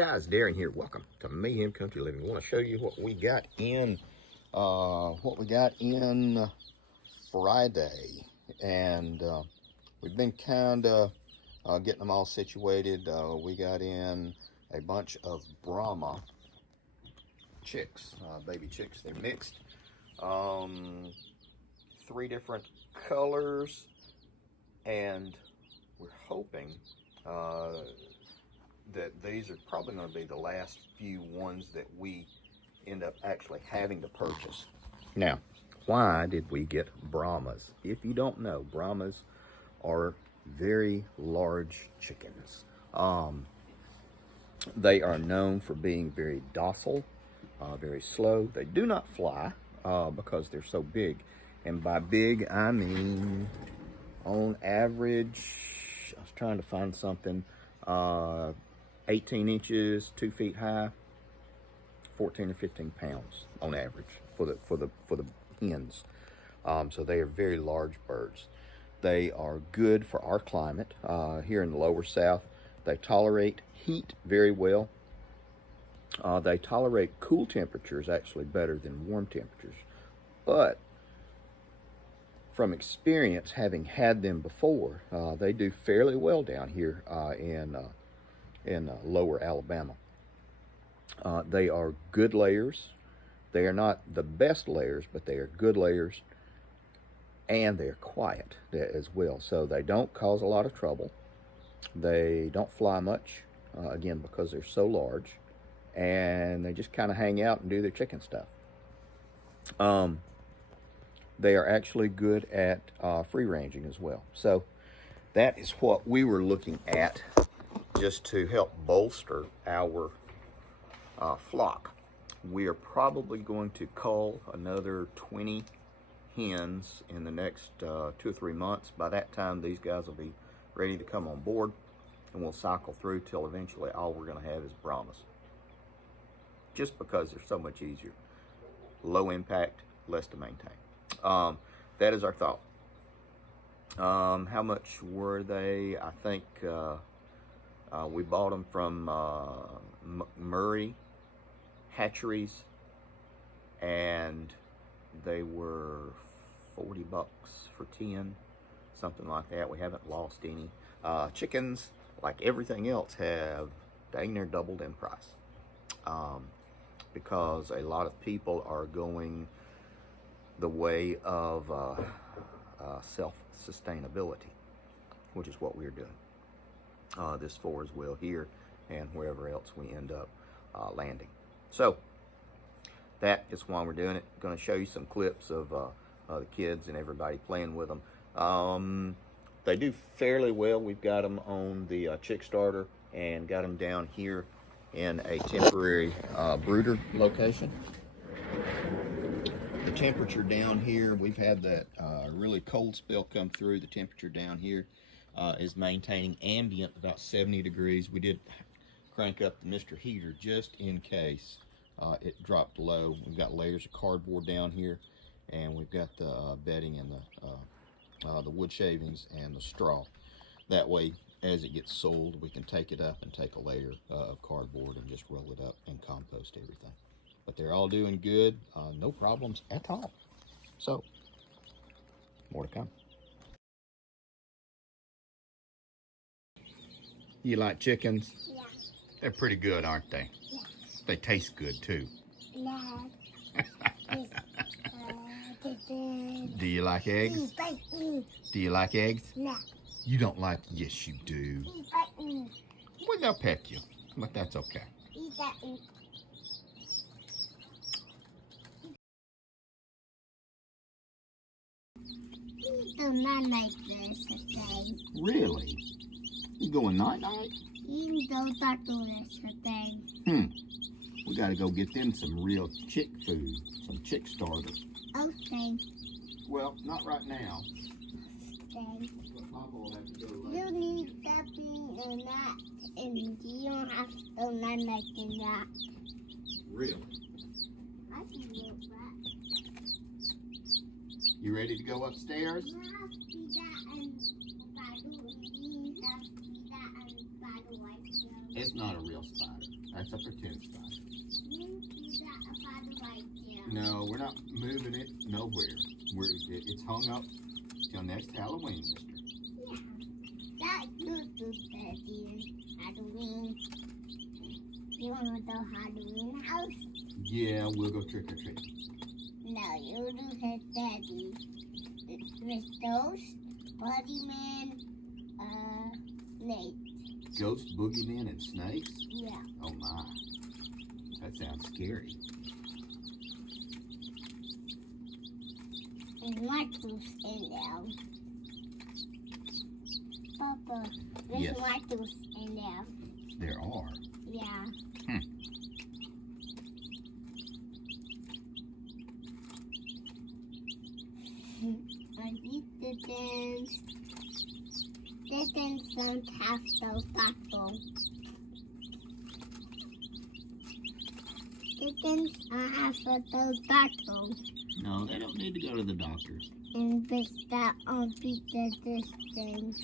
guys, Darren here. Welcome to Mayhem Country Living. I want to show you what we got in Friday, and we've been kind of getting them all situated. We got in a bunch of Brahma chicks, baby chicks. They're mixed, 3 different colors, and we're hoping that these are probably going to be the last few ones that we end up actually having to purchase. Now, why did we get Brahmas? If you don't know, Brahmas are very large chickens. They are known for being very docile, very slow. They do not fly because they're so big. And by big, I mean on average, I was trying to find something, 18 inches, 2 feet high, 14 or 15 pounds on average for the hens. So they are very large birds. They are good for our climate here in the lower south. They tolerate heat very well. They tolerate cool temperatures actually better than warm temperatures. But from experience, having had them before, they do fairly well down here in lower Alabama. They are good layers. They are not the best layers, but they are good layers, and they are quiet as well. So they don't cause a lot of trouble. They don't fly much, again, because they're so large, and they just kind of hang out and do their chicken stuff. They are actually good at free ranging as well. So that is what we were looking at, just to help bolster our flock. We are probably going to cull another 20 hens in the next 2 or 3 months. By that time, these guys will be ready to come on board, and we'll cycle through till eventually all we're going to have is Brahmas. Just because they're so much easier. Low impact, less to maintain. That is our thought. How much were they? I think we bought them from Murray Hatcheries, and they were $40 for 10, something like that. We haven't lost any. Chickens, like everything else, have dang near doubled in price, because a lot of people are going the way of self-sustainability, which is what we're doing. This for as well here and wherever else we end up landing. So that is why we're doing it. I'm going to show you some clips of the kids and everybody playing with them. They do fairly well. We've got them on the chick starter and got them down here in a temporary brooder location. The temperature down here, we've had that really cold spell come through. The temperature down here is maintaining ambient about 70 degrees. We did crank up the Mr. Heater just in case it dropped low. We've got layers of cardboard down here, and we've got the bedding and the wood shavings and the straw. That way, as it gets sold, we can take it up and take a layer of cardboard and just roll it up and compost everything. But they're all doing good, no problems at all. So, more to come. You like chickens? Yeah. They're pretty good, aren't they? Yeah. They taste good too. No. Do you like eggs? Do you like eggs? No. You don't like? Yes, you do. Well, they'll peck you, but that's okay. He do not like this thing. Really? You going night-night? He does not do this thing. We gotta go get them some real chick food, some chick starter. Okay. Well, not right now. Okay. Papa will have to go later. You need something and that, and you don't have to not making that. Really? I can do that. You ready to go upstairs? You have to do that and by the way, you have to do that and by the way. It's not a real spider. That's a pretend spider. Is that a spider right there? No, we're not moving it nowhere. It's hung up till next Halloween, mister. Yeah. That good Daddy. Halloween. You want to go Halloween house? Yeah, we'll go trick or treat. No, you do his daddy. With those, Boogeyman, Nate. Ghost, boogeyman, and snakes? Yeah. Oh my. That sounds scary. And Marcus in there. Papa, there's Yes. Marcus in there. There are. Yeah. I need the dance. The dance don't have to tackle. The dance don't have to tackle. No, they don't need to go to the doctors. And bitch that on beat the distance.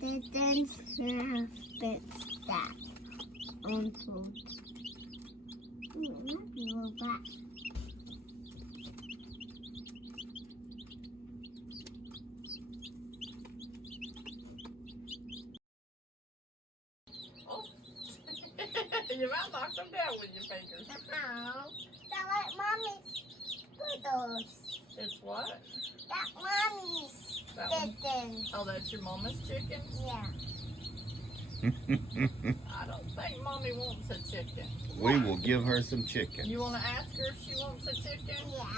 The dance have bitch that on food. Not your back. You might knock them down with your fingers. Oh, that like mommy's poodles. It's what? That mommy's That one? chickens. Oh, that's your mama's chicken? Yeah. I don't think mommy wants a chicken. We will give her some chicken. You want to ask her if she wants a chicken? Yeah.